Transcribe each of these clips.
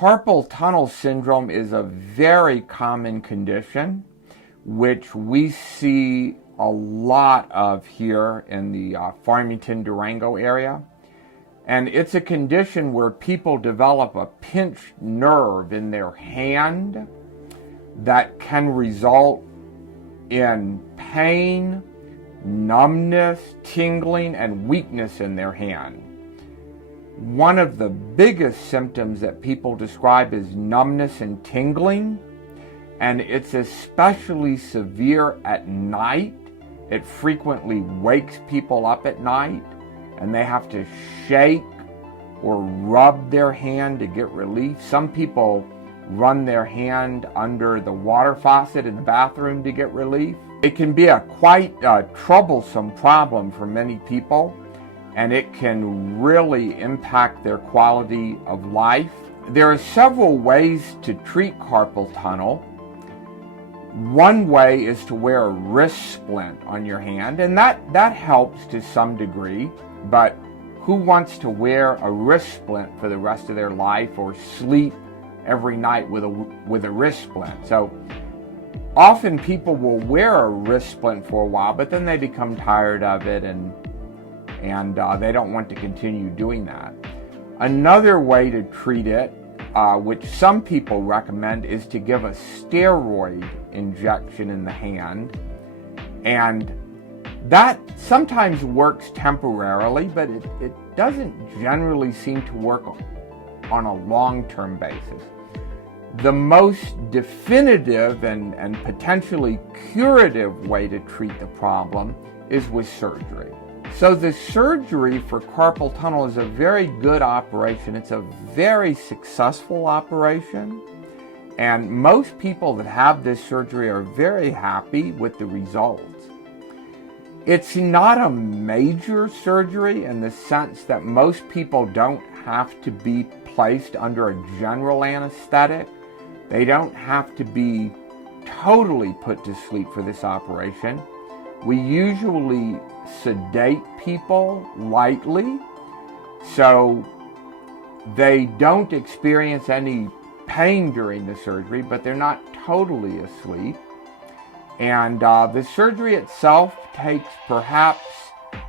Carpal tunnel syndrome is a very common condition, which we see a lot of here in the Farmington, Durango area. And it's a condition where people develop a pinched nerve in their hand that can result in pain, numbness, tingling, and weakness in their hand. One of the biggest symptoms that people describe is numbness and tingling, and it's especially severe at night. It frequently wakes people up at night, and they have to shake or rub their hand to get relief. Some people run their hand under the water faucet in the bathroom to get relief. It can be a quite troublesome problem for many people, and it can really impact their quality of life. There are several ways to treat carpal tunnel. One way is to wear a wrist splint on your hand, and that helps to some degree, but who wants to wear a wrist splint for the rest of their life or sleep every night with a wrist splint? So often people will wear a wrist splint for a while, but then they become tired of it and they don't want to continue doing that. Another way to treat it, which some people recommend, is to give a steroid injection in the hand. And that sometimes works temporarily, but it doesn't generally seem to work on a long-term basis. The most definitive and potentially curative way to treat the problem is with surgery. So the surgery for carpal tunnel is a very good operation. It's a very successful operation, and most people that have this surgery are very happy with the results. It's not a major surgery in the sense that most people don't have to be placed under a general anesthetic. They don't have to be totally put to sleep for this operation. We usually sedate people lightly so they don't experience any pain during the surgery, but they're not totally asleep. And the surgery itself takes perhaps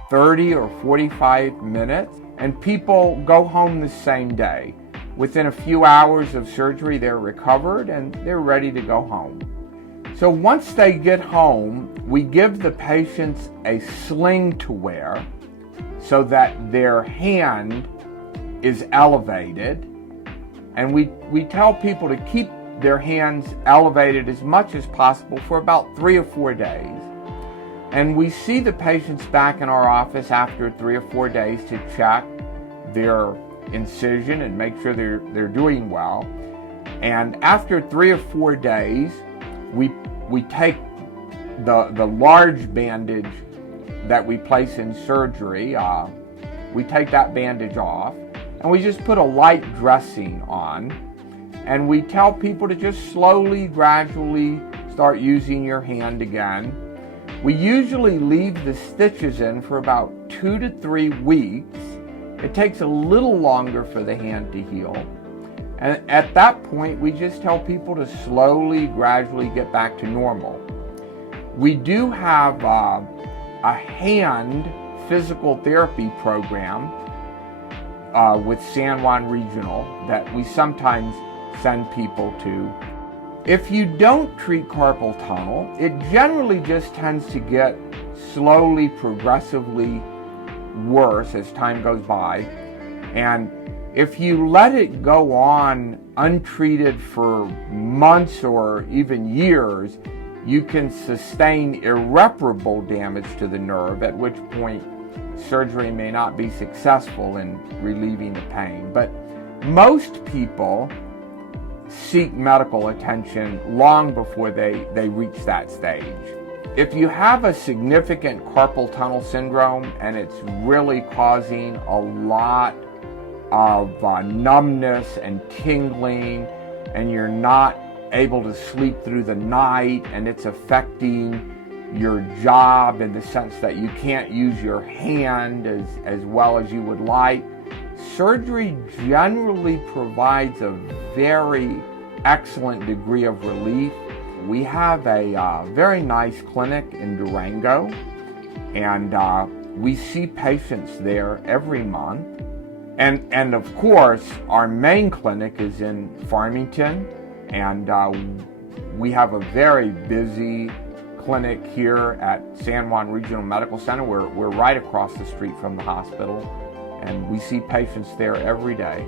30 or 45 minutes, and people go home the same day. Within a few hours of surgery, they're recovered and they're ready to go home. So once they get home, we give the patients a sling to wear so that their hand is elevated. And we tell people to keep their hands elevated as much as possible for about 3 or 4 days. And we see the patients back in our office after 3 or 4 days to check their incision and make sure they're doing well. And after 3 or 4 days, we take the large bandage that we place in surgery, we take that bandage off, and we just put a light dressing on, and we tell people to just slowly, gradually start using your hand again. We usually leave the stitches in for about 2 to 3 weeks. It takes a little longer for the hand to heal. And at that point, we just tell people to slowly, gradually get back to normal. We do have a hand physical therapy program with San Juan Regional that we sometimes send people to. If you don't treat carpal tunnel, it generally just tends to get slowly, progressively worse as time goes by. And if you let it go on untreated for months or even years, you can sustain irreparable damage to the nerve, at which point surgery may not be successful in relieving the pain. But most people seek medical attention long before they reach that stage. If you have a significant carpal tunnel syndrome and it's really causing a lot of numbness and tingling, and you're not able to sleep through the night, and it's affecting your job in the sense that you can't use your hand as well as you would like, surgery generally provides a very excellent degree of relief. We have a very nice clinic in Durango, and we see patients there every month. And of course, our main clinic is in Farmington, and we have a very busy clinic here at San Juan Regional Medical Center. We're right across the street from the hospital, and we see patients there every day.